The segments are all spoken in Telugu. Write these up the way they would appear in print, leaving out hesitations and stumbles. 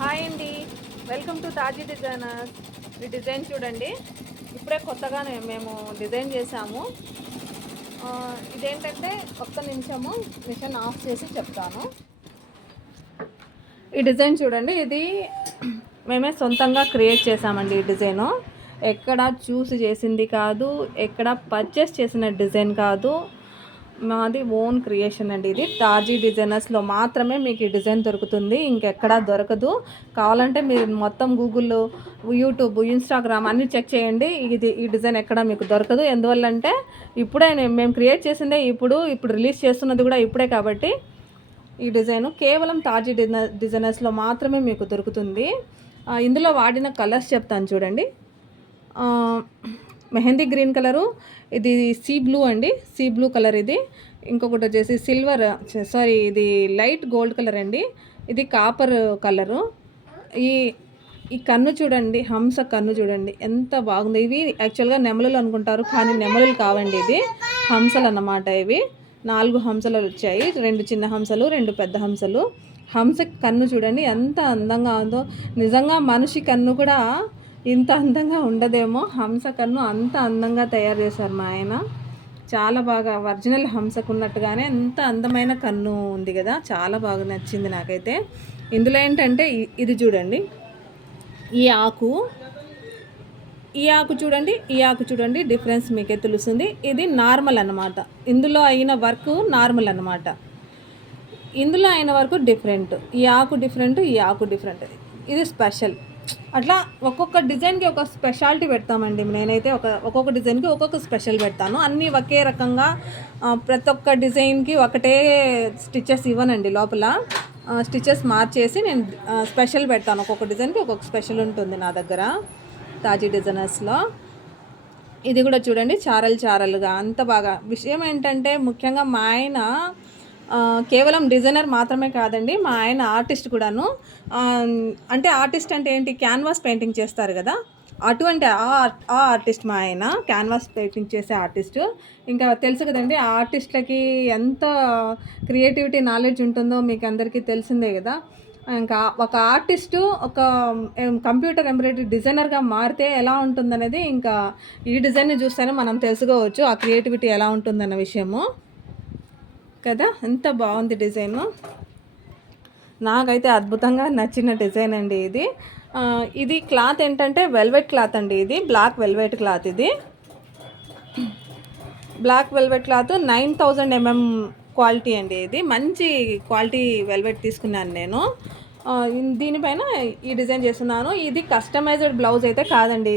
హాయ్ అండి. Welcome to Taji designers. ఈ డిజైన్ చూడండి, ఇప్పుడే కొత్తగా మేము డిజైన్ చేసాము. ఇదేంటంటే ఒక్క నిమిషము మిషన్ ఆఫ్ చేసి చెప్తాను. ఈ డిజైన్ చూడండి, ఇది మేమే సొంతంగా క్రియేట్ చేసామండి. ఈ డిజైను ఎక్కడ చూసి చేసింది కాదు, ఎక్కడ పర్చేస్ చేసిన డిజైన్ కాదు, మాది ఓన్ క్రియేషన్ అండి. ఇది తాజీ డిజైనర్స్లో మాత్రమే మీకు ఈ డిజైన్ దొరుకుతుంది, ఇంకెక్కడా దొరకదు. కావాలంటే మీరు మొత్తం గూగుల్లో, యూట్యూబ్, ఇన్స్టాగ్రామ్ అన్నీ చెక్ చేయండి. ఈ డిజైన్ ఎక్కడా మీకు దొరకదు. ఎందువల్లంటే ఇప్పుడే మేము క్రియేట్ చేసిందే ఇప్పుడు రిలీజ్ చేస్తున్నది కూడా ఇప్పుడే. కాబట్టి ఈ డిజైను కేవలం తాజీ డిజైనర్స్లో మాత్రమే మీకు దొరుకుతుంది. ఇందులో వాడిన కలర్స్ చెప్తాను చూడండి. మెహందీ గ్రీన్ కలరు, ఇది సీ బ్లూ అండి, సీ బ్లూ కలర్ ఇది. ఇంకొకటి వచ్చేసి ఇది లైట్ గోల్డ్ కలర్ అండి. ఇది కాపర్ కలరు. ఈ ఈ కన్ను చూడండి, హంస కన్ను చూడండి ఎంత బాగుంది. ఇవి యాక్చువల్గా నెమలులు అనుకుంటారు, కానీ నెమలులు కావండి, ఇది హంసలు అన్నమాట. ఇవి 4 హంసలు వచ్చాయి, 2 చిన్న హంసలు, 2 పెద్ద హంసలు. హంస కన్ను చూడండి ఎంత అందంగా ఉందో. నిజంగా మనిషి కన్ను కూడా ఇంత అందంగా ఉండదేమో. హంస కన్ను అంత అందంగా తయారు చేశారు మా ఆయన. చాలా బాగా ఒరిజినల్ హంసకు ఉన్నట్టుగానే అంత అందమైన కన్ను ఉంది కదా, చాలా బాగా నచ్చింది నాకైతే. ఇందులో ఏంటంటే ఇది చూడండి, ఈ ఆకు చూడండి డిఫరెన్స్ మీకే తెలుస్తుంది. ఇది నార్మల్ అన్నమాట. ఇందులో అయిన వర్క్ నార్మల్ అన్నమాట, ఇందులో అయిన వర్క్ డిఫరెంట్. ఈ ఆకు డిఫరెంట్, ఈ ఆకు డిఫరెంట్, ఇది స్పెషల్. అట్లా ఒక్కొక్క డిజైన్కి ఒక స్పెషాలిటీ పెడతామండి. నేనైతే ఒక్కొక్క డిజైన్కి ఒక్కొక్క స్పెషల్ పెడతాను. అన్నీ ఒకే రకంగా ప్రతి ఒక్క డిజైన్కి ఒకటే స్టిచెస్ ఇవ్వనండి. లోపల స్టిచెస్ మార్చేసి నేను స్పెషల్ పెడతాను. ఒక్కొక్క డిజైన్కి ఒక్కొక్క స్పెషల్ ఉంటుంది నా దగ్గర తాజీ డిజైనర్స్లో. ఇది కూడా చూడండి, చారలుగా అంత బాగా. విషయం ఏంటంటే ముఖ్యంగా మా ఆయన కేవలం డిజైనర్ మాత్రమే కాదండి, మా ఆయన ఆర్టిస్ట్ కూడాను. అంటే ఆర్టిస్ట్ అంటే ఏంటి, క్యాన్వాస్ పెయింటింగ్ చేస్తారు కదా, అటువంటి ఆ ఆర్టిస్ట్ మా ఆయన, క్యాన్వాస్ పెయింటింగ్ చేసే ఆర్టిస్టు. ఇంకా తెలుసు కదండి ఆ ఆర్టిస్ట్లకి ఎంత క్రియేటివిటీ నాలెడ్జ్ ఉంటుందో మీకు అందరికీ తెలిసిందే కదా. ఇంకా ఒక ఆర్టిస్టు ఒక కంప్యూటర్ ఎంబ్రాయిడరీ డిజైనర్గా మారితే ఎలా ఉంటుందనేది ఇంకా ఈ డిజైన్ని చూస్తేనే మనం తెలుసుకోవచ్చు ఆ క్రియేటివిటీ ఎలా ఉంటుందన్న విషయము కదా. ఎంత బాగుంది డిజైను, నాకైతే అద్భుతంగా నచ్చిన డిజైన్ అండి ఇది. ఇది క్లాత్ ఏంటంటే వెల్వెట్ క్లాత్ అండి, ఇది బ్లాక్ వెల్వెట్ క్లాత్. ఇది black velvet cloth 9000 mm quality అండి. ఇది మంచి క్వాలిటీ వెల్వెట్ తీసుకున్నాను నేను. దీనిపైన ఈ డిజైన్ చేస్తున్నాను. ఇది కస్టమైజ్డ్ బ్లౌజ్ అయితే కాదండి,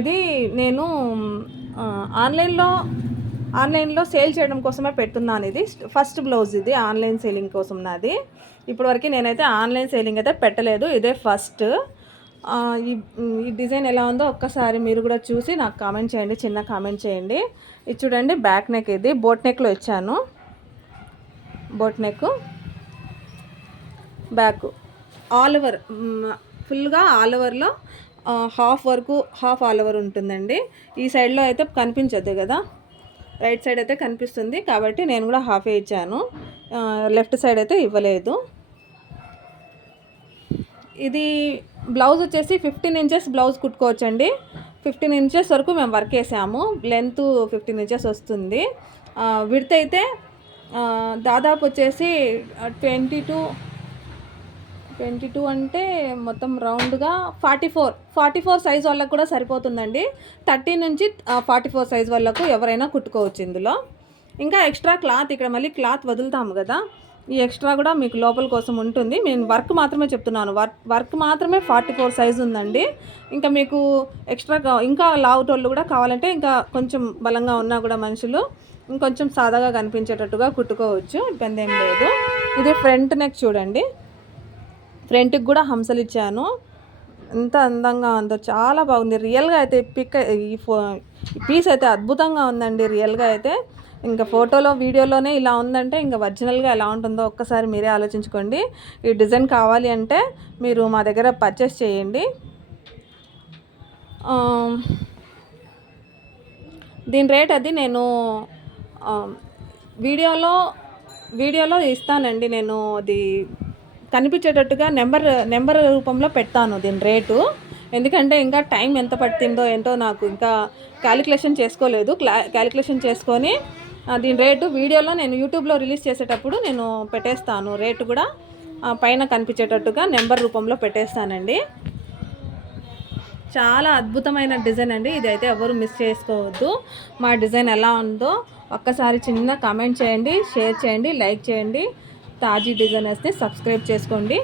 ఇది నేను ఆన్లైన్లో సేల్ చేయడం కోసమే పెట్టున్నాను. ఇది ఫస్ట్ బ్లౌజ్, ఇది ఆన్లైన్ సేలింగ్ కోసం నాది. ఇప్పటివరకు నేనైతే ఆన్లైన్ సేలింగ్ అయితే పెట్టలేదు, ఇదే ఫస్ట్. ఈ డిజైన్ ఎలా ఉందో ఒక్కసారి మీరు కూడా చూసి నాకు కామెంట్ చేయండి, చిన్న కామెంట్ చేయండి. ఇది చూడండి, బ్యాక్ నెక్, ఇది బోట్ నెక్లో ఇచ్చాను. Boat neck, back all over, ఫుల్గా ఆల్ ఓవర్లో హాఫ్ ఆల్ ఓవర్ ఉంటుందండి. ఈ సైడ్లో అయితే కనిపించదు కదా, రైట్ సైడ్ అయితే కనిపిస్తుంది కాబట్టి నేను కూడా హాఫే ఇచ్చాను, లెఫ్ట్ సైడ్ అయితే ఇవ్వలేదు. ఇది బ్లౌజ్ వచ్చేసి 15 inches బ్లౌజ్ కుట్టుకోవచ్చండి. 15 inches వరకు మేము వర్క్ వేసాము. లెంత్ 15 inches వస్తుంది. విడ్త్ అయితే దాదాపు వచ్చేసి 22 అంటే మొత్తం రౌండ్గా 44 సైజ్ వాళ్ళకు కూడా సరిపోతుందండి. 30 నుంచి 44 సైజ్ వాళ్ళకు ఎవరైనా కుట్టుకోవచ్చు ఇందులో. ఇంకా ఎక్స్ట్రా క్లాత్, ఇక్కడ మళ్ళీ క్లాత్ వదులుతాము కదా, ఈ ఎక్స్ట్రా కూడా మీకు లోపల కోసం ఉంటుంది. నేను వర్క్ మాత్రమే చెప్తున్నాను, వర్క్ మాత్రమే 44 సైజు ఉందండి. ఇంకా మీకు ఎక్స్ట్రా ఇంకా లావుటోళ్ళు కూడా కావాలంటే, ఇంకా కొంచెం బలంగా ఉన్నా కూడా మనుషులు ఇంకొంచెం సాదాగా కనిపించేటట్టుగా కుట్టుకోవచ్చు, ఇబ్బంది ఏం లేదు. ఇది ఫ్రంట్ నెక్ చూడండి, ఫ్రంట్కి కూడా హంసలు ఇచ్చాను. ఎంత అందంగా ఉందో, చాలా బాగుంది. రియల్గా అయితే ఈ పీస్ అయితే అద్భుతంగా ఉందండి రియల్గా అయితే. ఇంకా ఫోటోలో వీడియోలోనే ఇలా ఉందంటే ఇంకా ఒరిజినల్గా ఎలా ఉంటుందో ఒక్కసారి మీరే ఆలోచించుకోండి. ఈ డిజైన్ కావాలి అంటే మీరు మా దగ్గర పర్చేస్ చేయండి. దీని రేట్ అది నేను వీడియోలో ఇస్తానండి. నేను అది కనిపించేటట్టుగా నెంబర్ రూపంలో పెడతాను దీని రేటు. ఎందుకంటే ఇంకా టైం ఎంత పట్టిందో ఏంటో నాకు ఇంకా క్యాలిక్యులేషన్ చేసుకోలేదు. క్యాలిక్యులేషన్ చేసుకొని దీని రేటు వీడియోలో నేను యూట్యూబ్లో రిలీజ్ చేసేటప్పుడు నేను పెట్టేస్తాను. రేటు కూడా పైన కనిపించేటట్టుగా నెంబర్ రూపంలో పెట్టేస్తానండి. చాలా అద్భుతమైన డిజైన్ అండి. ఇదైతే ఎవరు మిస్ చేసుకోవద్దు. మా డిజైన్ ఎలా ఉందో ఒక్కసారి చిన్న కామెంట్ చేయండి, షేర్ చేయండి, లైక్ చేయండి. తాజీ డిజైనర్స్ని సబ్స్క్రైబ్ చేసుకోండి.